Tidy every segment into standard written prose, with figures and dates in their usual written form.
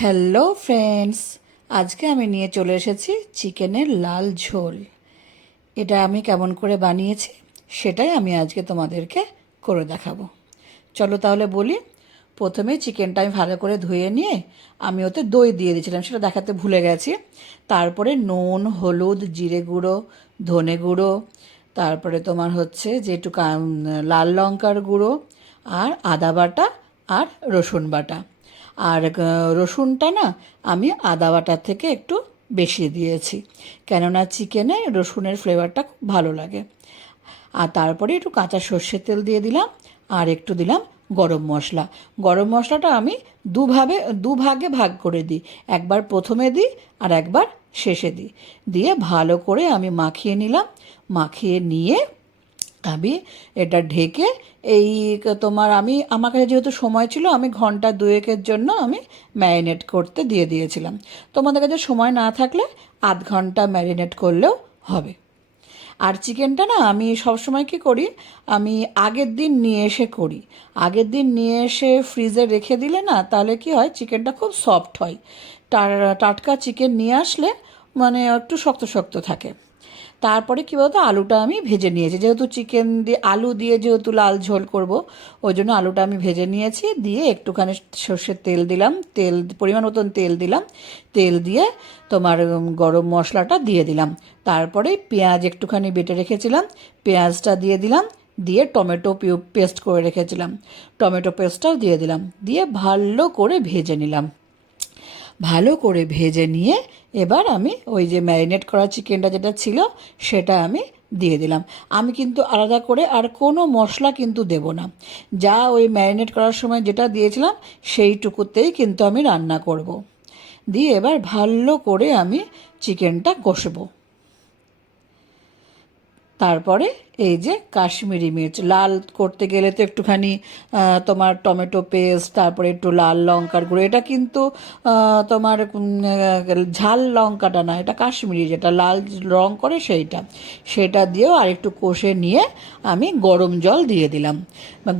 Hello friends, আজকে আমি নিয়ে চলে এসেছি চিকেনের লাল ঝোল। এটা আমি কেমন করে বানিয়েছি সেটাই আমি আজকে তোমাদেরকে করে দেখাবো। চলো তাহলে বলি। প্রথমে চিকেনটা আমি ভালো করে ধুয়ে নিয়ে আমি ওতে দই দিয়ে দিয়েছিলাম, সেটা দেখাতে ভুলে গেছি। তারপরে নুন, হলুদ, জিরে গুঁড়ো, ধনে গুঁড়ো, তারপরে তোমার হচ্ছে যে একটু লাল লঙ্কার গুঁড়ো, আর আদা বাটা, আর রসুন বাটা। আর রসুনটা না আমি আদা বাটার থেকে একটু বেশি দিয়েছি, কেননা চিকেনে রসুনের ফ্লেভারটা খুব ভালো লাগে। আর তারপরে একটু কাঁচা সর্ষের তেল দিয়ে দিলাম, আর একটু দিলাম গরম মশলা। গরম মশলাটা আমি দুভাগে ভাগ করে দিই, একবার প্রথমে দিই আর একবার শেষে দিই। দিয়ে ভালো করে আমি মাখিয়ে নিলাম। মাখিয়ে নিয়ে আমি এটা ঢেকে এই আমার কাছে যেহেতু সময় ছিল, আমি ঘন্টা দুয়েকের জন্য আমি ম্যারিনেট করতে দিয়ে দিয়েছিলাম। তোমাদের কাছে সময় না থাকলে আধ ঘন্টা ম্যারিনেট করলেও হবে। আর চিকেনটা না আমি সবসময় কী করি, আমি আগের দিন নিয়ে এসে করি। আগের দিন নিয়ে এসে ফ্রিজে রেখে দিলে না, তাহলে কি হয়, চিকেনটা খুব সফট হয়। টাটকা চিকেন নিয়ে আসলে মানে একটু শক্ত শক্ত থাকে। তারপরে কী বলতো, আলুটা আমি ভেজে নিয়েছি, যেহেতু চিকেন দিয়ে আলু দিয়ে যেহেতু লাল ঝোল করব, ওই জন্য আলুটা আমি ভেজে নিয়েছি। দিয়ে একটুখানি সর্ষের তেল দিলাম, পরিমাণ মতন তেল দিলাম। তেল দিয়ে তোমার গরম মশলাটা দিয়ে দিলাম। তারপরে পেঁয়াজ একটুখানি বেটে রেখেছিলাম, পেঁয়াজটা দিয়ে দিলাম। দিয়ে টমেটো পেস্ট করে রেখেছিলাম, টমেটো পেস্টটাও দিয়ে দিলাম। দিয়ে ভালো করে ভেজে নিলাম। ভালো করে ভেজে নিয়ে এবার আমি ওই যে ম্যারিনেট করা চিকেনটা যেটা ছিল সেটা আমি দিয়ে দিলাম। আমি কিন্তু আলাদা করে আর কোনো মশলা কিন্তু দেব না। যা ওই ম্যারিনেট করার সময় যেটা দিয়েছিলাম সেইটুকুতেই কিন্তু আমি রান্না করব। দিয়ে এবার ভালো করে আমি চিকেনটা কষবো। তারপরে এই যে কাশ্মীরি মির্চ লাল করতে গেলে তো একটুখানি তোমার টমেটো পেস্ট, তারপরে একটু লাল লঙ্কার গুঁড়ো, এটা কিন্তু তোমার ঝাল লঙ্কাটা না, এটা কাশ্মীরি যেটা লাল রং করে সেইটা, সেটা দিয়েও আর একটু কষে নিয়ে আমি গরম জল দিয়ে দিলাম।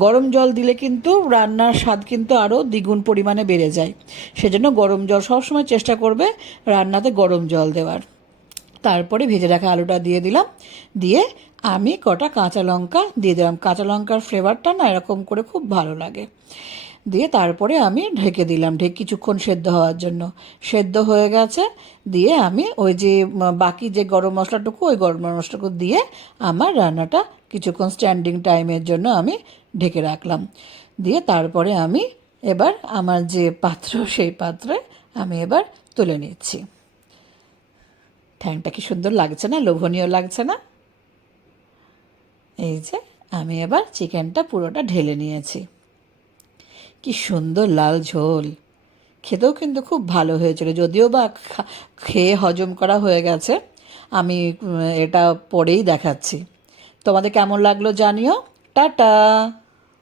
গরম জল দিলে কিন্তু রান্নার স্বাদ কিন্তু আরও দ্বিগুণ পরিমাণে বেড়ে যায়। সেজন্য গরম জল সবসময় চেষ্টা করবে রান্নাতে গরম জল দেওয়ার। তারপরে ভেজে রাখা আলুটা দিয়ে দিলাম। দিয়ে আমি কটা কাঁচা লঙ্কা দিয়ে দিলাম, কাঁচা লঙ্কার ফ্লেভারটা না এরকম করে খুব ভালো লাগে। দিয়ে তারপরে আমি ঢেকে দিলাম, কিছুক্ষণ সেদ্ধ হওয়ার জন্য। সেদ্ধ হয়ে গেছে। দিয়ে আমি ওই যে বাকি যে গরম মশলাটুকু, ওই গরম মশলাটুকু দিয়ে আমার রান্নাটা কিছুক্ষণ স্ট্যান্ডিং টাইমের জন্য আমি ঢেকে রাখলাম। দিয়ে তারপরে আমি এবার আমার যে পাত্র, সেই পাত্রে আমি এবার তুলে নিচ্ছি। ঠ্যাংটা কি সুন্দর লাগছে না, লোভনীয় লাগছে না? এই যে আমি এবার চিকেনটা পুরোটা ঢেলে নিয়েছি। কি সুন্দর লাল ঝোল, খেতেও কিন্তু খুব ভালো হয়েছিল। যদিও বা খেয়ে হজম করা হয়ে গেছে, আমি এটা পরেই দেখাচ্ছি। তোমাদের কেমন লাগলো জানিও। টাটা।